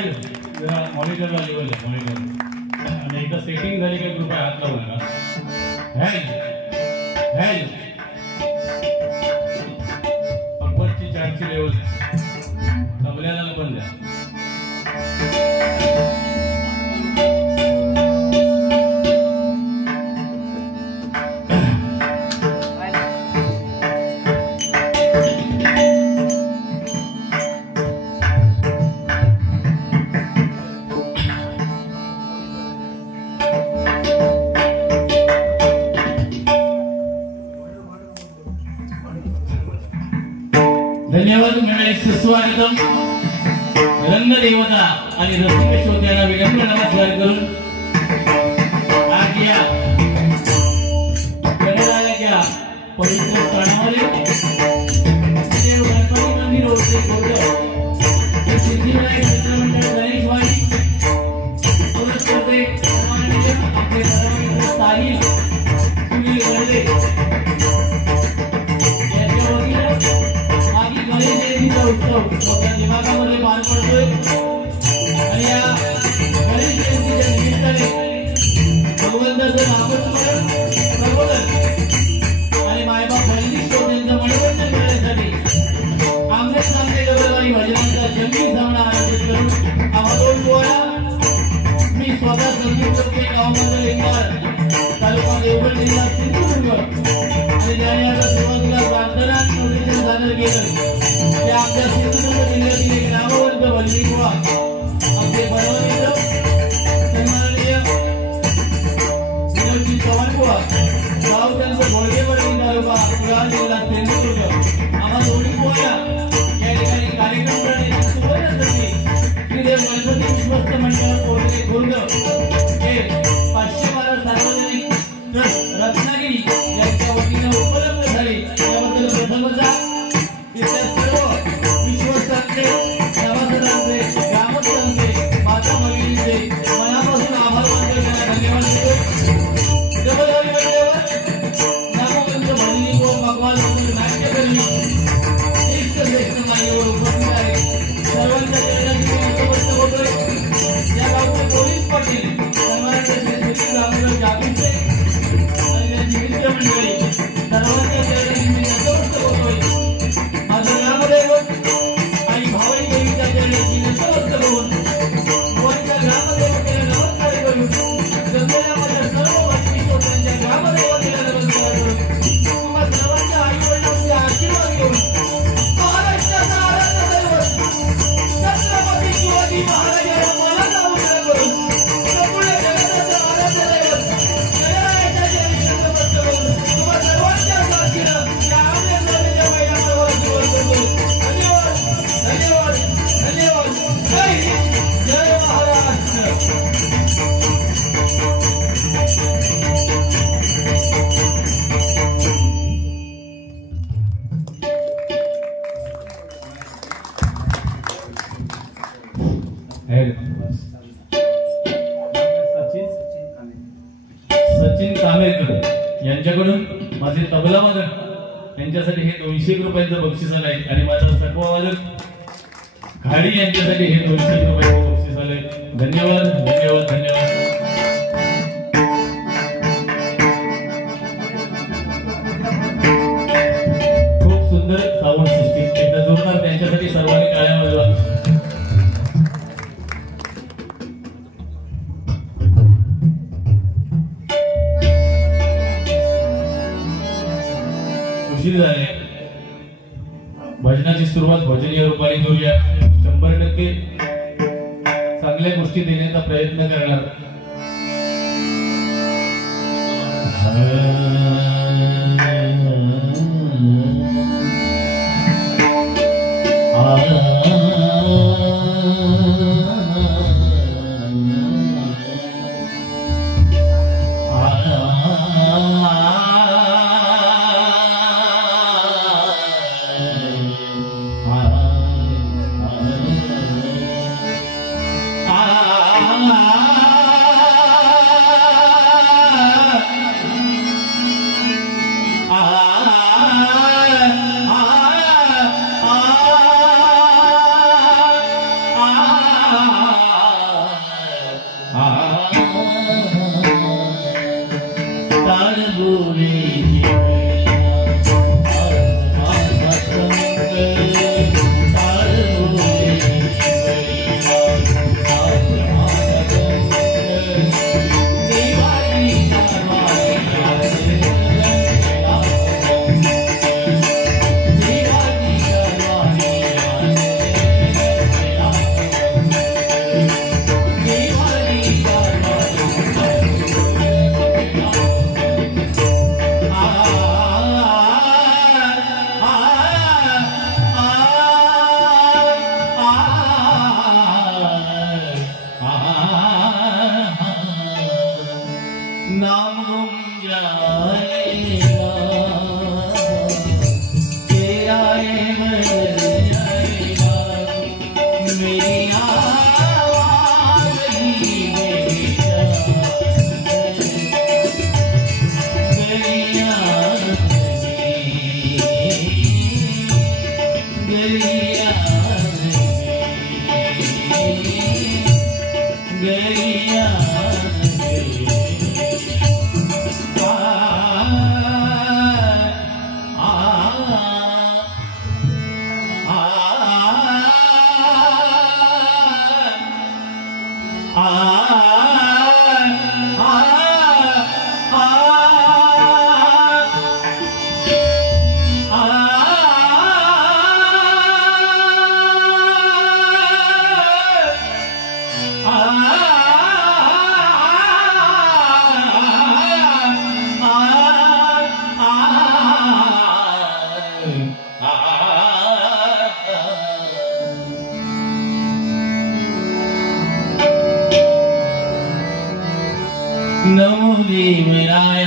मॉनिटरला level आहे monitor आणि एकदा सेटिंग झाली की कृपया हात लावू नका फक्त चारची लेवल तबल्याला बंद द्या धन्यवाद मंडळी सुस्वागतम रंगदेवता आणि रसिक श्रोत्यांना विनम्र नमस्कार करून आज या गणरायाच्या पवित्र स्थानामध्ये देव गणपती मंदिर होते होतं सिद्धिविनायक मित्रमंडळ गणेशवाडी पुरस्कृते सन्माननीय आपले सर्वांचे साहिल सुनील गडदे यांच्या वतीने उत्सव मोठ्या दिमागामध्ये पार पडतोय आणि या गणेश जयंतीच्या निमित्ताने भगवंताचं नामस्मरण प्रबोधन आणि मायबाप हल्ली श्रोत्यांचं मनोरंजन करण्यासाठी आमने सामने डबलवाणी भजनांचा जंगी सामना आयोजित करून आवाज बोला मी स्वतः संदीप टोके गावामधील लिंगार तालुका देवगड जिल्हा सिंधुदुर्ग आणि त्याने आता सुरुवातीला प्रार्थना नोटिशन सादर केलं त्या आपल्या सिंधुदुर्ग जिल्ह्यातील एक नामवंत भजनी बुवा आपले परममित्र सन्माननीय विनोदजी चव्हाण बुवा गाव त्यांचं घोडकेवाडी तालुका कुडाळ जिल्हा सिंधुदुर्ग आम्हा दोन्ही बुवाला या ठिकाणी कार्यक्रम करण्याची सुवर्ण संधी श्रीदेव गणपती विश्वस्त मंडळ कोरणे खुर्द हे 512 सार्वजनिक ट्रस्ट रत्नागिरी यांच्या वतीने उपलब्ध झाले त्याबद्दल प्रथमतः इथल्या सर्व विश्वस्तांचे सभासदांचे ग्रामस्थांचे माता भगिनींचे मनापासून आभार मानतो त्यांना धन्यवाद देतो डबलवाडी मंडळावर नामवंत भजनी व भगवान नाट्यकर्मी श्रेष्ठ मान्यवर उपस्थित आहे सर्वांच्या चरणांची नतमस्तक होतोय या गावचे पोलीस पाटील सन्माननीय श्री सचिन रामराव जागीरचे आणि त्यांची मित्रमंडळी सर्वांच्या चरणांची नतमस्तक होतोय माझं ग्रामदैवत आणि भावई देवीच्या चरणांची नतमस्तक होऊन बुवांच्या ग्रामदैवतेला नमस्कार करून जमलेल्या माझ्या सर्व भजनी श्रोत्यांच्या ग्रामदैवतेला नमस्कार करून तुम्हा सर्वांच्या आईवडिलांचे आशीर्वाद घेऊन महाराष्ट्राचा आराध्य दैवत छत्रपती शिवाजी महाराजांना मोलाचा वंदन करून संपूर्ण जगाचं आराध्य दैवत गणरायाच्या चरणी नतमस्तक होऊन तुम्हा सर्वांच्या साथीनं या आपल्या सर्वांच्या मैदानावर जीवन करतो धन्यवाद धन्यवाद धन्यवाद जय हिंद जय महाराष्ट्र सचिन कामेकर यांच्याकडून माझे तबला वादक यांच्यासाठी हे 200 रुपयांचं बक्षीस आलंय आणि माझा सकवा वादक घाडी यांच्यासाठी हे 200 रुपयांचं बक्षीस आलंय धन्यवाद धन्यवाद धन्यवाद खूप सुंदर साऊंड सिस्टीम एकदा जोरदार त्यांच्यासाठी सर्वांनी टाळ्या वाजवा झाले भजनाची सुरुवात भजनीय रूपाने करूया 100% चांगल्या गोष्टी देण्याचा प्रयत्न करणार गैया नमो देवराय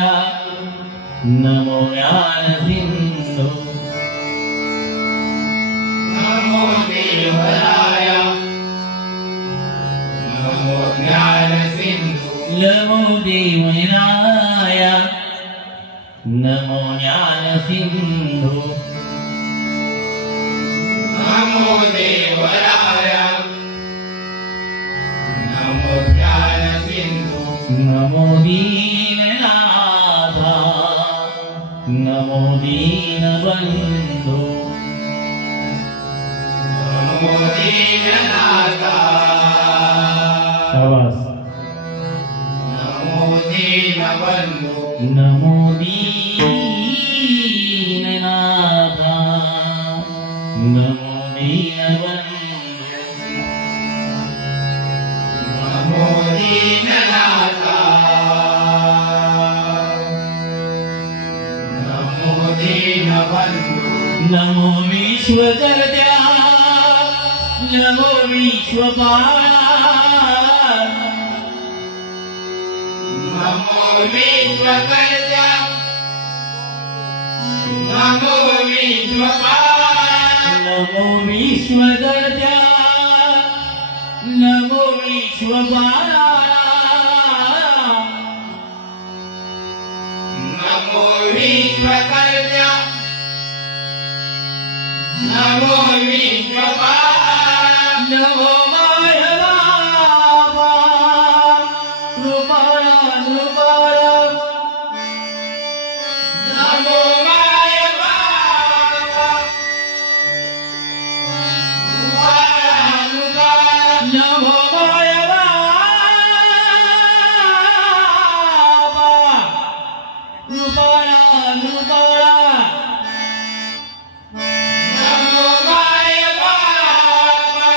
नमो ज्ञान सिंधु नमो देवराय नमो ज्ञान सिंधु नमो देवराय नमो ज्ञान सिंधु नमो देवराय नमो ज्ञान सिंधु नमो दीननाथ नमो दीनबंधु नमो दीननाथ शाबाश नमो दीनबंधु नमो दीननाथ नमो दीनबंधु नमो दीननाथ नमो दीनबंधु नमो विश्वकर्त्या नमो विश्वपाला नमो विश्वकर्त्या नमो विश्वपाला नमो विश्वकर्त्या नमो विश्वपाला नमो विश्वकर्त्या नमो विश्वपाला नमो मायबाबा कृपाळा कृपाळा नमो माय बाबा कृपाळा नमो मायबाबा कृपाळा कृपाळा नमो माय बाबा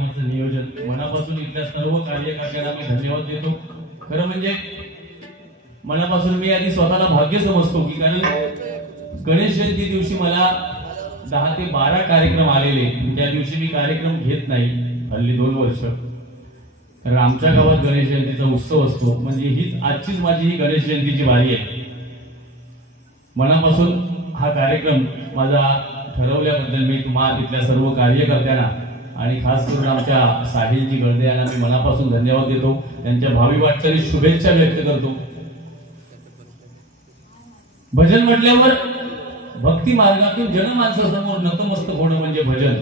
कार्यक्रमाचं नियोजन मनापासून इथल्या सर्व कार्यकर्त्यांना मी धन्यवाद देतो. खरं म्हणजे मनापासून मी आधी स्वतःला भाग्य समजतो की कारण गणेश जयंती दिवशी मला 10 ते 12 कार्यक्रम आलेले. त्या दिवशी मी कार्यक्रम घेत नाही हल्ली 2 वर्ष. कारण आमच्या गावात गणेश जयंतीचा उत्सव असतो. म्हणजे हीच आजचीच माझी ही गणेश जयंतीची वारी आहे. मनापासून हा कार्यक्रम माझा ठरवल्याबद्दल मी तुम्हा तिथल्या सर्व कार्यकर्त्यांना आणि खास करून आमच्या साहिलजी गळदे यांना मी मनापासून धन्यवाद देतो. त्यांच्या भावी वाटचालीत शुभेच्छा व्यक्त करतो. भजन म्हटल्यावर भक्ती मार्गातून जनमानसासमोर नतमस्तक होणं म्हणजे भजन.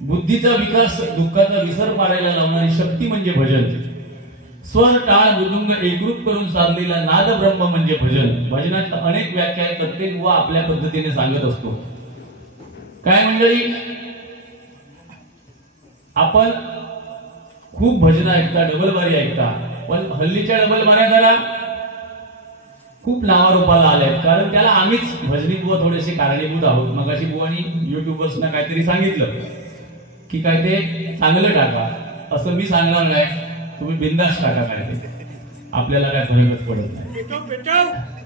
बुद्धीचा विकास दुःखाचा विसर पाडायला लावणारी शक्ती म्हणजे भजन. स्वर टाळ मृदुंग एकरूप करून साधलेला नाद ब्रह्म म्हणजे भजन. भजनात अनेक व्याख्या प्रत्येक व आपल्या पद्धतीने सांगत असतो. काय मंडळी, आपण खूप भजन ऐकता, डबलबारी ऐकता, पण हल्लीच्या डबलबाऱ्या जरा खूप नावारूपाला आल्यात. कारण त्याला आम्हीच भजनी बुवा थोडेसे कारणीभूत आहोत. मगाशी बुवानी युट्यूबर्सना काहीतरी सांगितलं की काय ते चांगलं टाका. असं मी सांगणार नाही, तुम्ही बिंदास टाका. काय ते आपल्याला काय फरकच पडत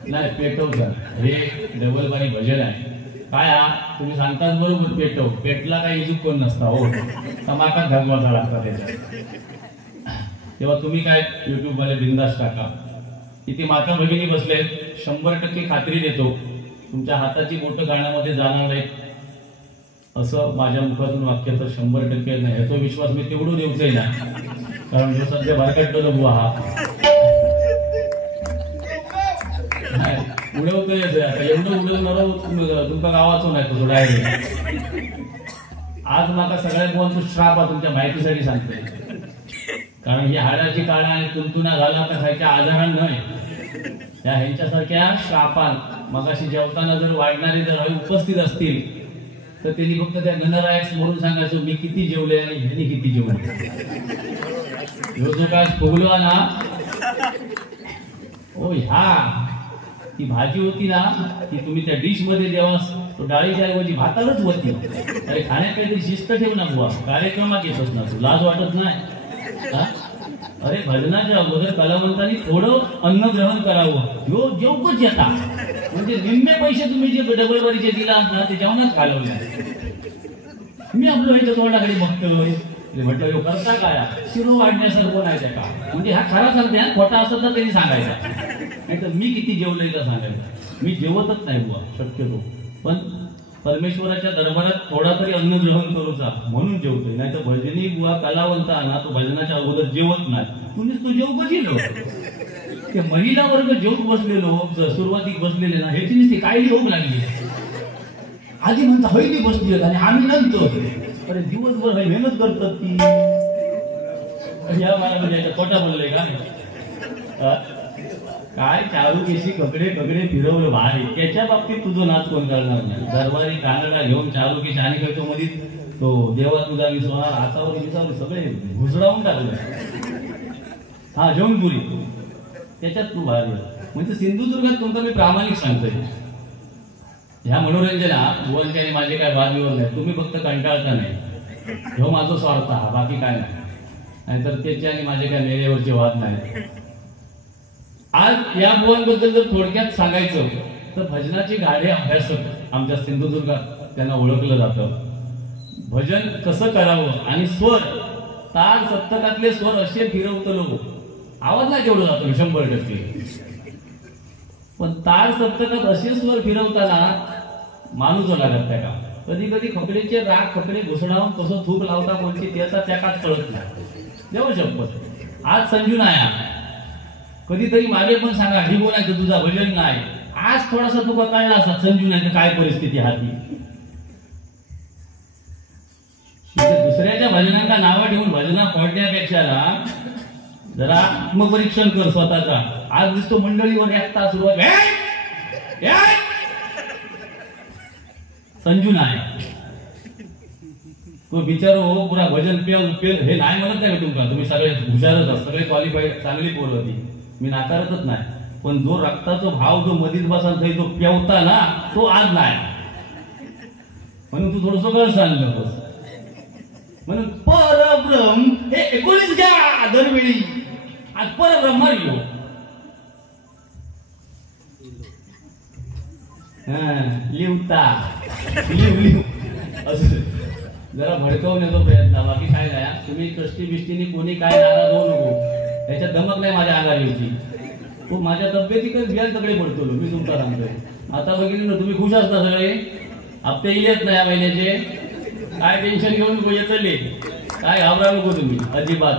नाही. पेटवता हे डबलबारी भजन आहे. काय तुम्ही सांगताच बरोबर, पेटव. पेटला काही इजूक कोण नसता हो, तमाकात धगवाचा लागता त्याच्यात. तेव्हा तुम्ही काय युट्यूब वाले बिंदास टाका. इथे माता भगिनी बसले, 100% खात्री देतो तुमच्या हाताची बोटं गाण्यामध्ये जाणार नाहीत असं माझ्या मुखातून वाक्य तर 100% नाही. याचा विश्वास मी तेवढं देऊचंय ना, कारण जो सध्या बारकाटतो बुवा हा उडवतोय. आता एवढं उडवणार तुमच्या गावाचं नाही तो डायरेक्ट. आज माका सगळ्या बुवांचा श्राप आहे तुमच्या माहितीसाठी सांगतोय. कारण ही हाडाची काळा आणि तुंतुना झाला तर खायच्या आजारान नाही, त्या ह्यांच्यासारख्या श्रापात मगाशी जेवताना जर वाढणारे जर उपस्थित असतील तर त्यांनी फक्त त्या गणरायास म्हणून सांगायचं मी किती जेवले आणि ह्यांनी किती जेवले. जो काय फुगलो ना ओ ह्या ती भाजी होती ना ती तुम्ही त्या डिश मध्ये देवास तो डाळीच्या ऐवजी भातावरच होती. अरे खाण्यात काहीतरी शिस्त ठेव ना बुवा, कार्यक्रमात येतच ना तू, लाज वाटत नाही. अरे भजनाच्या अगोदर कलावंतांनी थोडं अन्न ग्रहण करावं. यो जेवकच येता म्हणजे निम्मे पैसे तुम्ही जे डबलबारीचे दिला ना ते जेवणात घालवले. मी आपलं ह्याच्या तोंडाकडे बघतोय म्हटलं यो करता काय शिरो वाढण्यासारखं नाही त्या का. म्हणजे हा खरा सांगते, खोटा असत तर त्यांनी सांगायचा, नाही तर मी किती जेवलंय का सांगायचं. मी जेवतच नाही बुवा शक्यतो, पण परमेश्वराच्या दरबारात थोडा तरी अन्न ग्रहण करूचा म्हणून जेवतोय. नाही तर भजनी बुवा कलावंत ना तो भजनाच्या अगोदर जेवत नाही. तुम्हीच तो जेव गेलो ते महिला वर्ग जेवून बसलेलो सुरुवातीक बसलेले ना ह्याची नुसती कायली होऊ लागली. आधी म्हणता हळदी बसली आणि आम्ही नंतर अरे दिवसभर मेहनत करतात ती. या मला म्हणजे खोटा बोललंय का काय चालू केशी ककडे ककडे फिरवलं भारी. त्याच्या बाबतीत तुझं नाच कोण करणार नाही. दरबारी कानडा घेऊन चालू केशी आणि खायचो मध्ये तो देवा तुझा विसवणार हातावर विसावर सगळे घुसडावून टाकलं. हा जेवणपुरी त्याच्यात तू भारी. म्हणजे सिंधुदुर्गात तुमचा मी प्रामाणिक सांगतोय. ह्या मनोरंजनात बुवांचे आणि माझे काय वादविवाद नाही. तुम्ही फक्त कंटाळता नाही, ह्यो माझा स्वार्थ हा, बाकी काय नाही. नाहीतर त्याचे आणि माझे काय मेळेवरचे वाद नाही. आज या बुवांबद्दल जर थोडक्यात सांगायचं तर भजनाचे गाढे अभ्यासक आमच्या सिंधुदुर्गात त्यांना ओळखलं जातं. भजन कसं करावं आणि स्वर ताल सप्तकातले स्वर असे फिरवतलो आवाज नाही जेवढं जातो 100%. पण ताल सप्तकात असे स्वर फिरवताना माणूस लागत त्या का. कधी कधी खकडेचे राग खकडे घुसडावून कसं थूक लावता कोणती त्याचा त्या कात कळत नाही. देव शपथ आज संजू नाया कधीतरी मागे पण सांगा ही बोलायचं तुझा भजन नाही. आज थोडासा तुका कळला असा संजू नाही काय परिस्थिती हाती. दुसऱ्याच्या भजनांना नावं ठेवून भजना फोडण्यापेक्षा ना जरा आत्मपरीक्षण कर स्वतःचा. आज दिसतो मंडळीवर एकता सुरुवात संजू नाही तो बिचारो हो पुरा भजन पेल हे नाही म्हणत नाही तुमका. तुम्ही सगळे हुशारच आहात, सगळे क्वालिफाईड चांगली पोर होती, मी नाकारतच नाही. पण जो रक्ताचा भाव जो मधीत बसाल जो पेवता ना तो आज नाही. म्हणून तू थोडस गळ सांगलं म्हणून परब्रह्म हे 19 घ्या दरवेळी. आज परब्रह्म लिहो. लिहता लिहू असं जरा भडकवण्याचा प्रयत्न. बाकी काय नाही. तुम्ही कष्टी बिष्टीने कोणी काय नाराज होऊ नको. त्याच्यात धमक नाही माझ्या अंगाली होती. तो माझ्या तब्येतीकडे घ्याल तगडे पडतो मी तुमचा सांगतोय. आता बघितलं ना तुम्ही खुश असता सगळे. हप्ते इलेच नाही या महिन्याचे. काय टेन्शन घेऊन येतले. काय घाबरा नको तुम्ही अजिबात.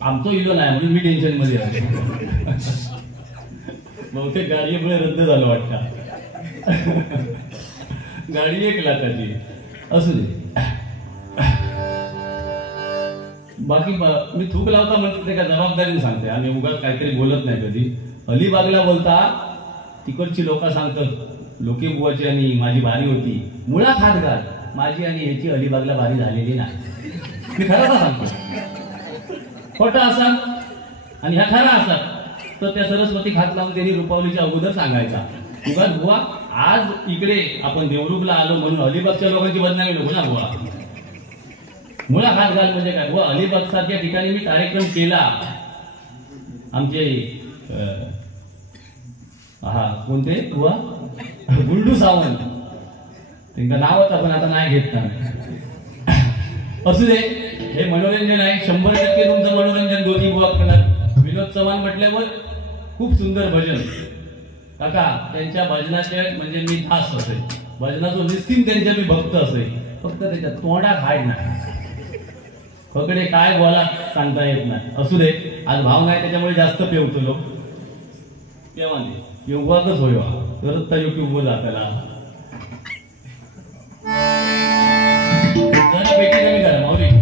आमचं इलो नाही म्हणून मी टेन्शन मध्ये राहतो. बहुतेक गाडीमुळे रद्द झालं वाटतं. गाडी 1 लाखाची असू दे. बाकी मी थूक लावता म्हणते ते का जबाबदारीने सांगते. आम्ही उगाच काहीतरी बोलत नाही कधी. अलिबागला बोलता तिकडची लोक सांगतात लोके बुवाची आणि माझी बारी होती. मुळात हात घाल. माझी आणि ह्याची अलिबागला बारी झालेली नाही. मी खरं का सांगतो. खोटा असा आणि ह्या खरा असा तर त्या सरस्वती हात लावून त्यांनी रुपावलीच्या अगोदर सांगायचा उगाच बुवा आज इकडे आपण देवरुखला आलो म्हणून अलिबागच्या लोकांची बदनामी नको ना बुवा. मुळा हात घाल म्हणजे काय बुवा. अलिबाग सारख्या ठिकाणी मी कार्यक्रम केला. आमचे कोणते बुवा गुंडू सावंत त्यांचं नाव होतं पण आता नाही घेत ना. असू दे. हे मनोरंजन आहे. 100% तुमचं मनोरंजन दोन्ही बुवा करणार. विनोद चव्हाण म्हटल्यावर खूप सुंदर भजन. काका त्यांच्या भजनाचे म्हणजे मी दास असेल. भजनाचं निश्चित त्यांच्या मी भक्त असेल. फक्त त्याच्या तोंडात हाड नाही. फकडे काय बोला सांगता येत नाही. असू दे. आज भाव नाही त्याच्यामुळे जास्त पेवतो लोक. तेव्हा नाही योगाच होय तरच त्या युट्यूबवर जाताना जरा पेटी कमी करा माऊली.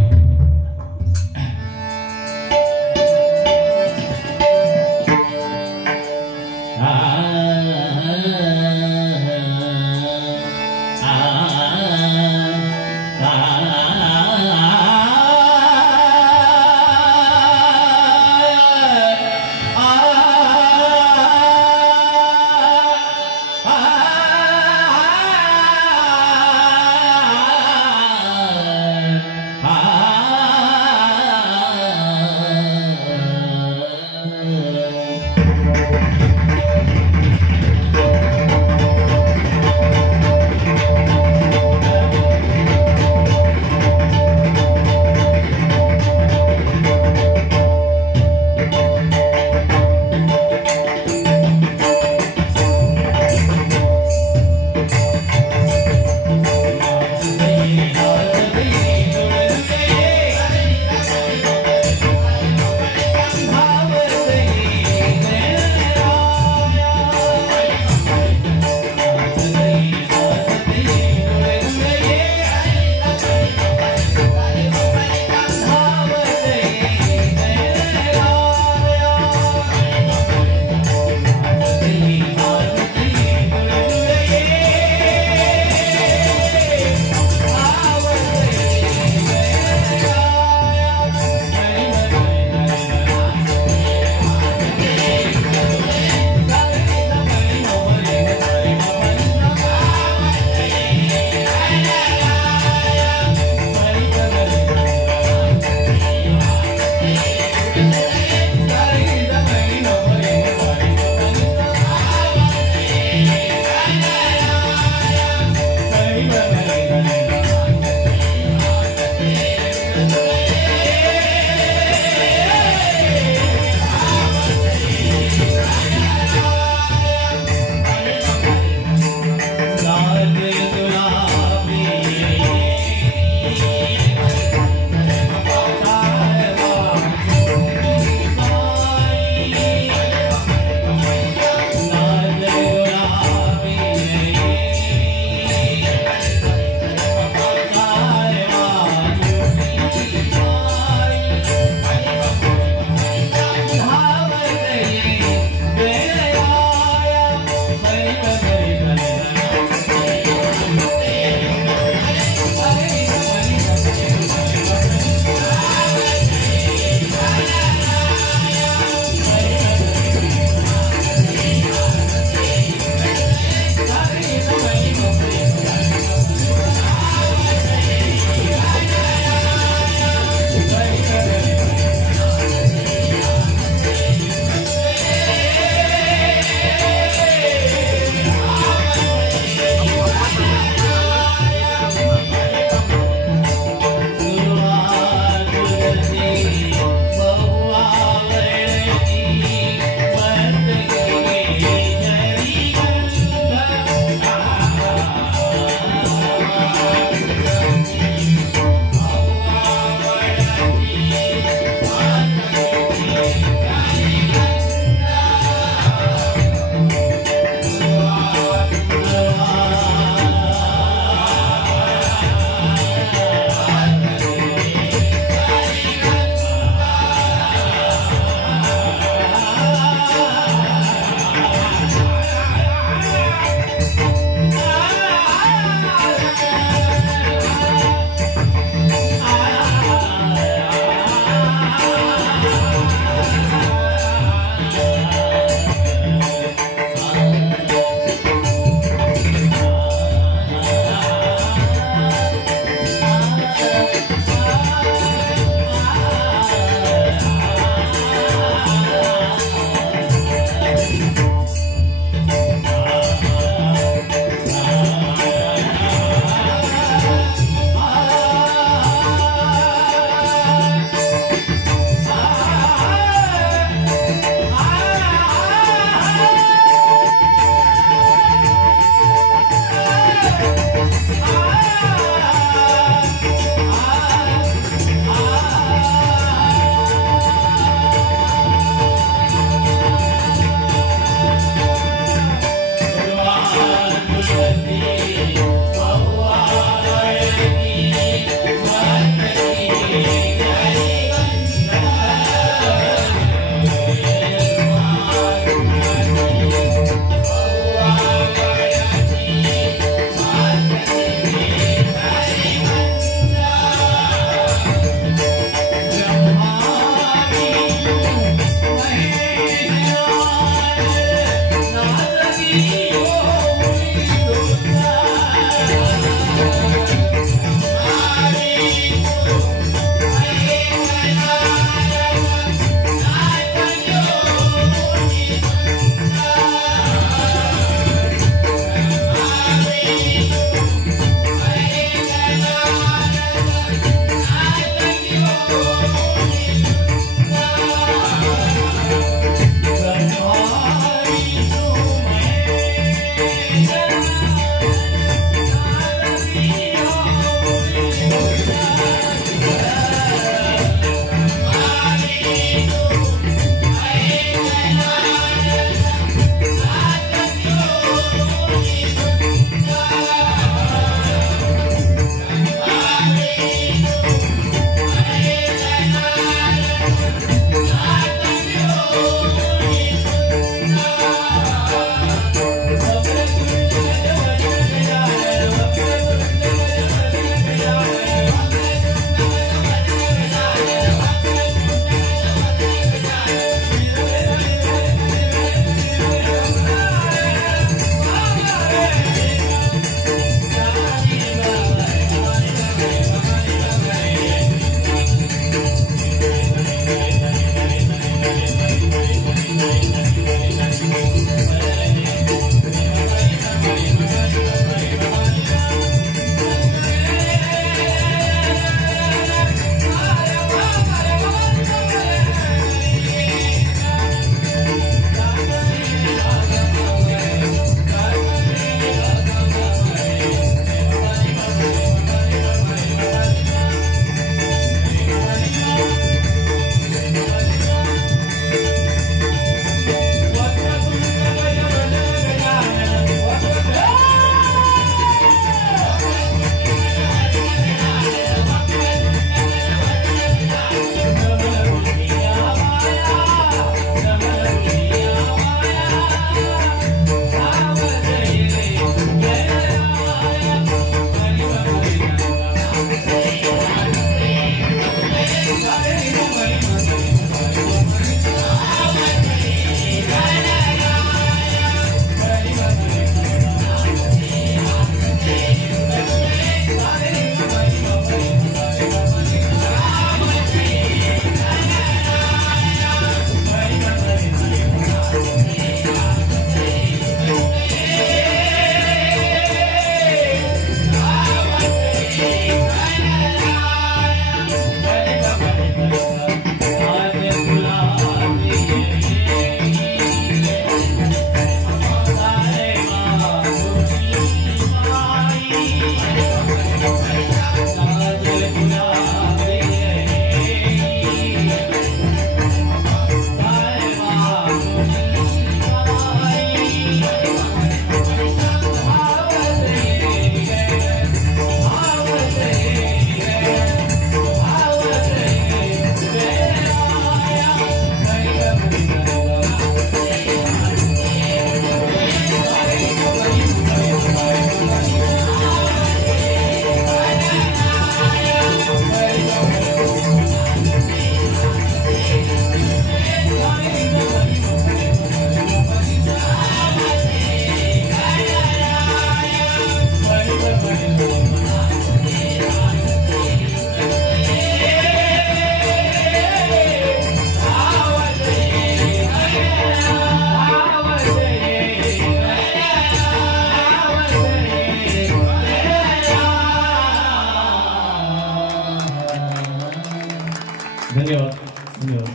धन्यवाद धन्यवाद.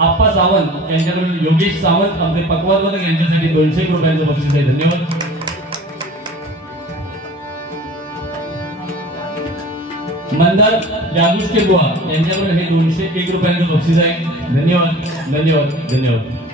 आप्पा सावंत यांच्याकडून योगेश सावंत आमचे पक्वादवादक यांच्यासाठी 200 रुपयांचं बक्षीस आहे. धन्यवाद. मंदार जादूशके बुवा यांच्याकडून हे 201 रुपयांचं बक्षीस आहे. धन्यवाद धन्यवाद धन्यवाद.